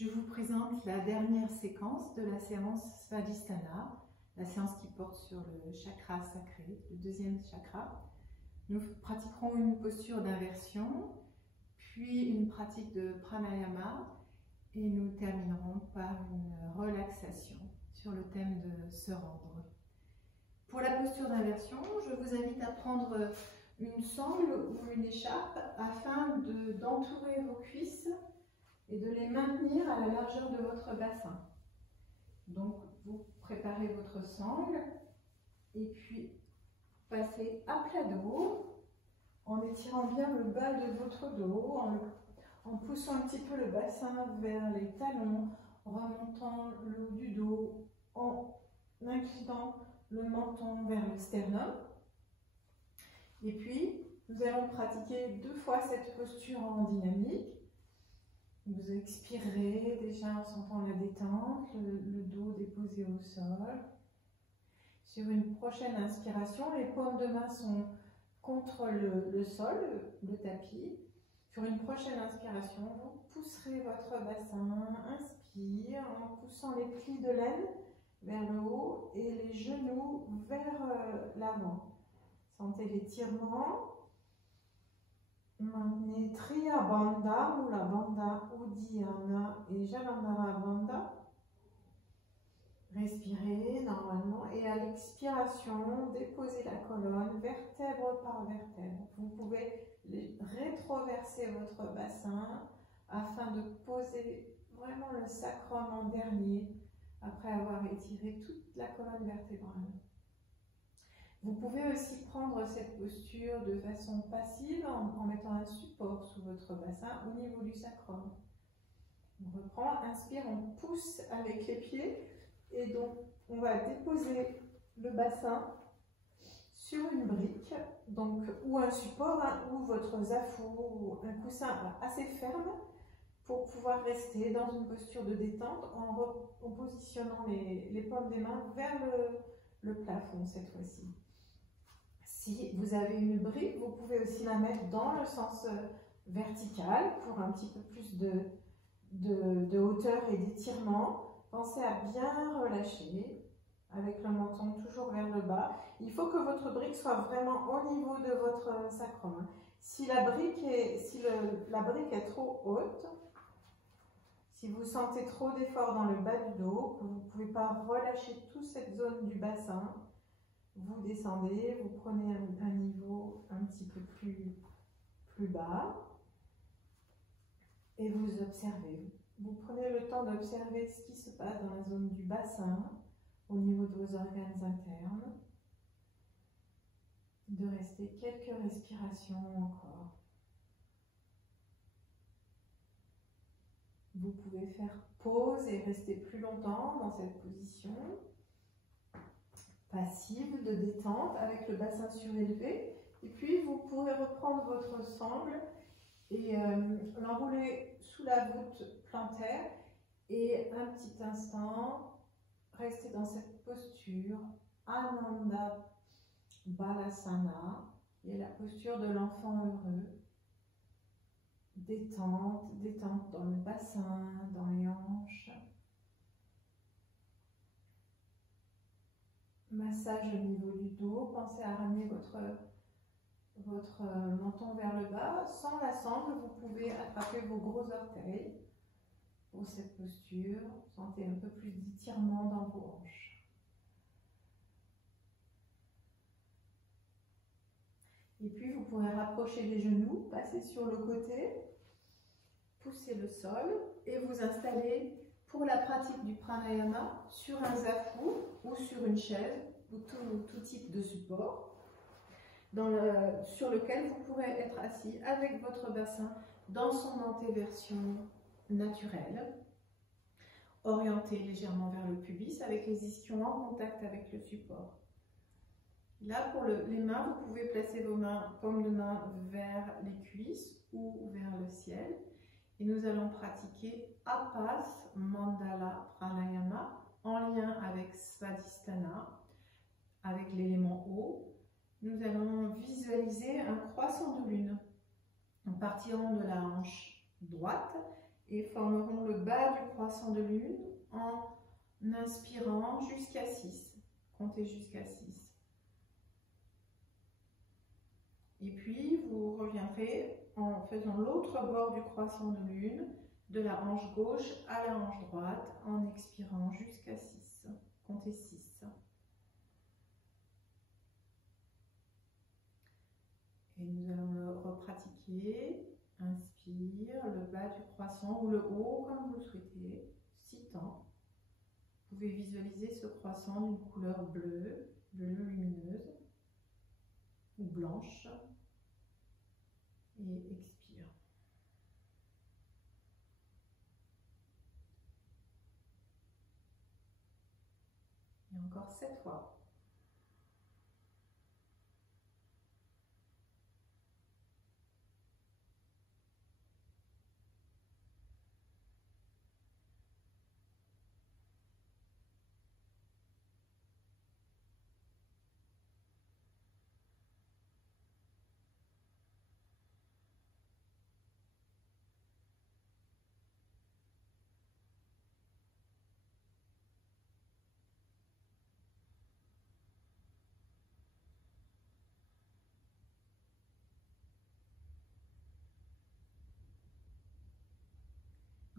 Je vous présente la dernière séquence de la séance Svadhisthana, la séance qui porte sur le chakra sacré, le deuxième chakra. Nous pratiquerons une posture d'inversion, puis une pratique de pranayama et nous terminerons par une relaxation sur le thème de se rendre. Pour la posture d'inversion, je vous invite à prendre une sangle ou une écharpe afin d'entourer vos cuisses et de les maintenir à la largeur de votre bassin. Donc, vous préparez votre sangle et puis passez à plat dos en étirant bien le bas de votre dos, en poussant un petit peu le bassin vers les talons, en remontant le haut du dos, en inclinant le menton vers le sternum. Et puis, nous allons pratiquer 2 fois cette posture en dynamique. Vous expirez déjà en sentant la détente, le dos déposé au sol. Sur une prochaine inspiration, les paumes de main sont contre le sol, le tapis. Sur une prochaine inspiration, vous pousserez votre bassin, inspire en poussant les plis de laine vers le haut et les genoux vers l'avant. Sentez l'étirement. Maintenez Triya Bandha, Mula Bandha, Uddiyana et Jalandhara Bandha. Respirez normalement et à l'expiration, déposez la colonne vertèbre par vertèbre. Vous pouvez rétroverser votre bassin afin de poser vraiment le sacrum en dernier après avoir étiré toute la colonne vertébrale. Vous pouvez aussi prendre cette posture de façon passive en mettant un support sous votre bassin au niveau du sacrum. On reprend, inspire, on pousse avec les pieds et donc on va déposer le bassin sur une brique donc, ou un support ou votre zafou ou un coussin assez ferme pour pouvoir rester dans une posture de détente en positionnant les paumes des mains vers le plafond cette fois-ci. Si vous avez une brique, vous pouvez aussi la mettre dans le sens vertical pour un petit peu plus de hauteur et d'étirement. Pensez à bien relâcher avec le menton toujours vers le bas. Il faut que votre brique soit vraiment au niveau de votre sacrum. Si la brique est trop haute, si vous sentez trop d'effort dans le bas du dos, que vous ne pouvez pas relâcher toute cette zone du bassin, vous descendez, vous prenez un niveau un petit peu plus bas et vous observez. Vous prenez le temps d'observer ce qui se passe dans la zone du bassin, au niveau de vos organes internes, de rester quelques respirations encore. Vous pouvez faire pause et rester plus longtemps dans cette position passive de détente avec le bassin surélevé. Et puis vous pourrez reprendre votre sangle et l'enrouler sous la voûte plantaire et un petit instant rester dans cette posture Ananda Balasana, qui est la posture de l'enfant heureux. Détente, détente dans le bassin, dans les hanches. Massage au niveau du dos. Pensez à ramener votre menton vers le bas. Sans la sangle, vous pouvez attraper vos gros orteils pour cette posture. Sentez un peu plus d'étirement dans vos hanches. Et puis, vous pourrez rapprocher les genoux, passer sur le côté, pousser le sol et vous installer pour la pratique du pranayama sur un zafou ou sur une chaise ou tout type de support sur lequel vous pourrez être assis avec votre bassin dans son antéversion naturelle, orienté légèrement vers le pubis avec les ischions en contact avec le support. Là, pour les mains, vous pouvez placer vos paumes de main vers les cuisses ou vers le ciel. Et nous allons pratiquer Apas Mandala Pranayama en lien avec Svadhisthana, avec l'élément eau. Nous allons visualiser un croissant de lune. Nous partirons de la hanche droite et formeront le bas du croissant de lune en inspirant jusqu'à 6. Comptez jusqu'à 6. Et puis, vous reviendrez en faisant l'autre bord du croissant de lune, de la hanche gauche à la hanche droite, en expirant jusqu'à 6. Comptez 6. Et nous allons le repratiquer. Inspire, le bas du croissant ou le haut, comme vous le souhaitez, 6 temps. Vous pouvez visualiser ce croissant d'une couleur bleue, lumineuse ou blanche. Et expire. Et encore 7 fois.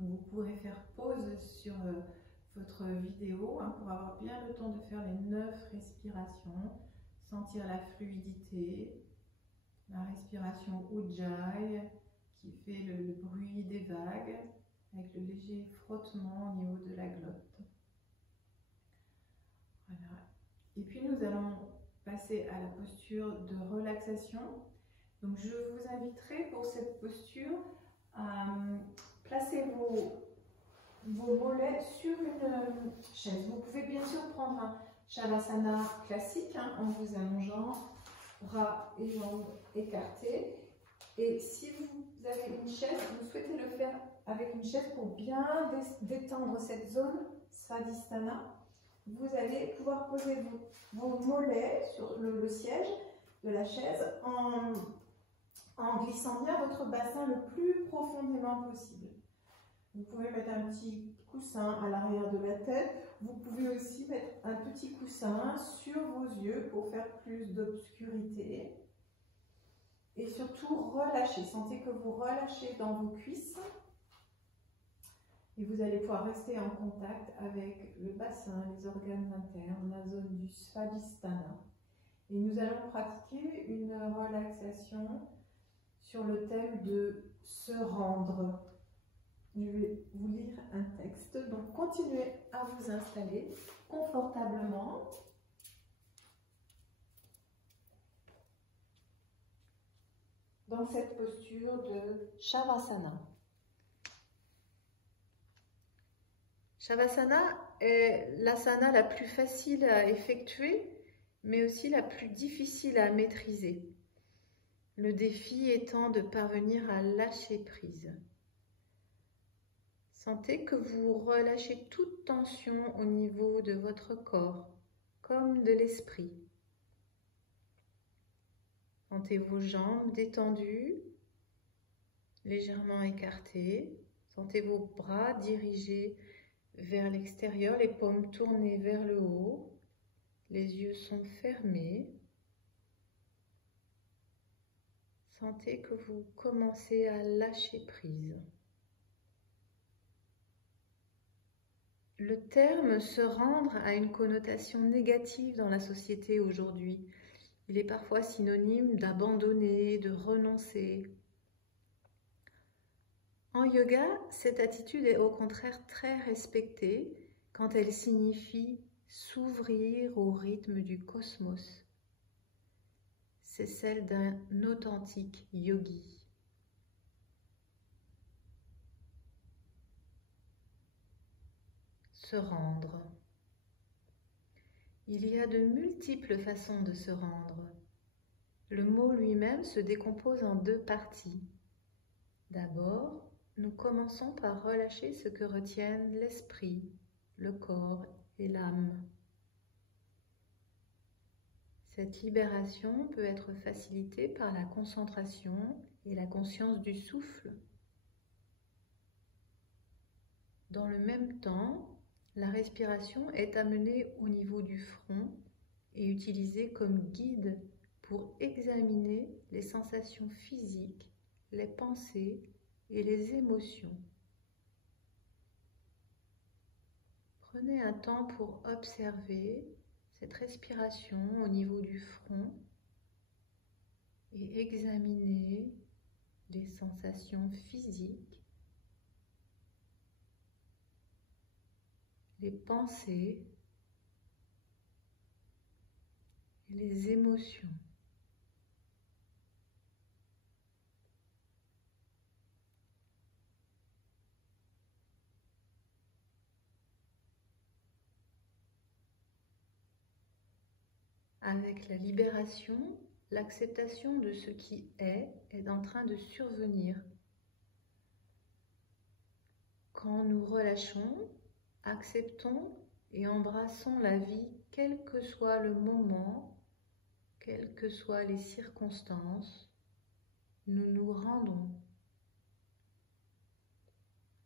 Vous pourrez faire pause sur votre vidéo pour avoir bien le temps de faire les 9 respirations, sentir la fluidité, la respiration Ujjayi qui fait le bruit des vagues avec le léger frottement au niveau de la glotte. Voilà. Et puis nous allons passer à la posture de relaxation. Donc je vous inviterai pour cette posture à placer vos mollets sur une chaise. Vous pouvez bien sûr prendre un Shavasana classique en vous allongeant, bras et jambes écartés. Et si vous avez une chaise, vous souhaitez le faire avec une chaise pour bien détendre cette zone Svadhisthana, vous allez pouvoir poser vos mollets sur le siège de la chaise en glissant bien votre bassin le plus profondément possible. Vous pouvez mettre un petit coussin à l'arrière de la tête. Vous pouvez aussi mettre un petit coussin sur vos yeux pour faire plus d'obscurité. Et surtout, relâchez. Sentez que vous relâchez dans vos cuisses. Et vous allez pouvoir rester en contact avec le bassin, les organes internes, la zone du Svadhisthana. Et nous allons pratiquer une relaxation sur le thème de se rendre. Je vais vous lire un texte. Donc, continuez à vous installer confortablement. Dans cette posture de Shavasana. Shavasana est l'asana la plus facile à effectuer, mais aussi la plus difficile à maîtriser. Le défi étant de parvenir à lâcher prise. Sentez que vous relâchez toute tension au niveau de votre corps, comme de l'esprit. Sentez vos jambes détendues, légèrement écartées. Sentez vos bras dirigés vers l'extérieur, les paumes tournées vers le haut. Les yeux sont fermés. Sentez que vous commencez à lâcher prise. Le terme « se rendre » a une connotation négative dans la société aujourd'hui. Il est parfois synonyme d'abandonner, de renoncer. En yoga, cette attitude est au contraire très respectée quand elle signifie s'ouvrir au rythme du cosmos. C'est celle d'un authentique yogi. Se rendre. Il y a de multiples façons de se rendre. Le mot lui-même se décompose en 2 parties. D'abord, nous commençons par relâcher ce que retiennent l'esprit, le corps et l'âme. Cette libération peut être facilitée par la concentration et la conscience du souffle. Dans le même temps, la respiration est amenée au niveau du front et utilisée comme guide pour examiner les sensations physiques, les pensées et les émotions. Prenez un temps pour observer cette respiration au niveau du front et examiner les sensations physiques, les pensées et les émotions. Avec la libération, l'acceptation de ce qui est en train de survenir. Quand nous relâchons, acceptons et embrassons la vie, quel que soit le moment, quelles que soient les circonstances, nous nous rendons.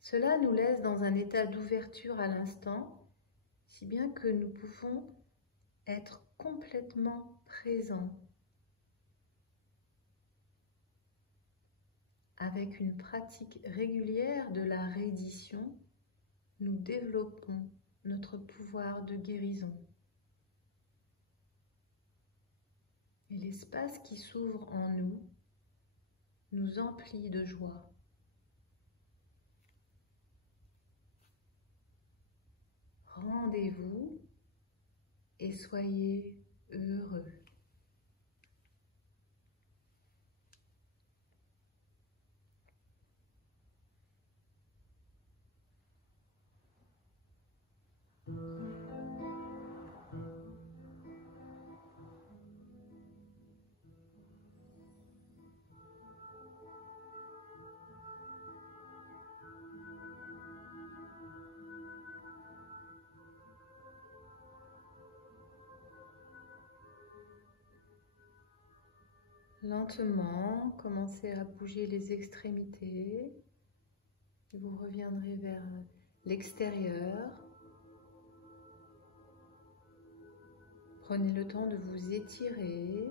Cela nous laisse dans un état d'ouverture à l'instant, si bien que nous pouvons être complètement présents. Avec une pratique régulière de la reddition, nous développons notre pouvoir de guérison. Et l'espace qui s'ouvre en nous nous emplit de joie. Rendez-vous et soyez heureux. Lentement, commencez à bouger les extrémités et vous reviendrez vers l'extérieur. Prenez le temps de vous étirer,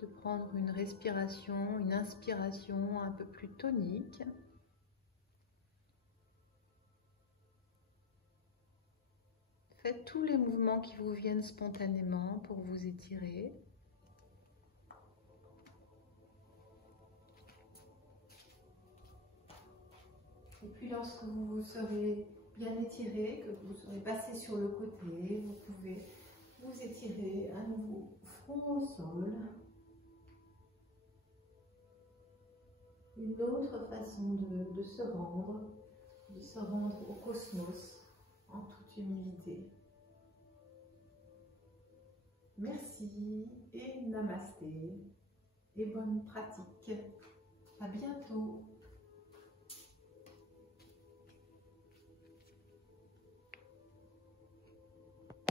de prendre une respiration, une inspiration un peu plus tonique. Faites tous les mouvements qui vous viennent spontanément pour vous étirer. Et puis lorsque vous serez bien étiré, que vous serez passé sur le côté, vous pouvez vous étirer à nouveau front au sol. Une autre façon de se rendre au cosmos en toute humilité. Merci et namasté et bonne pratique. À bientôt.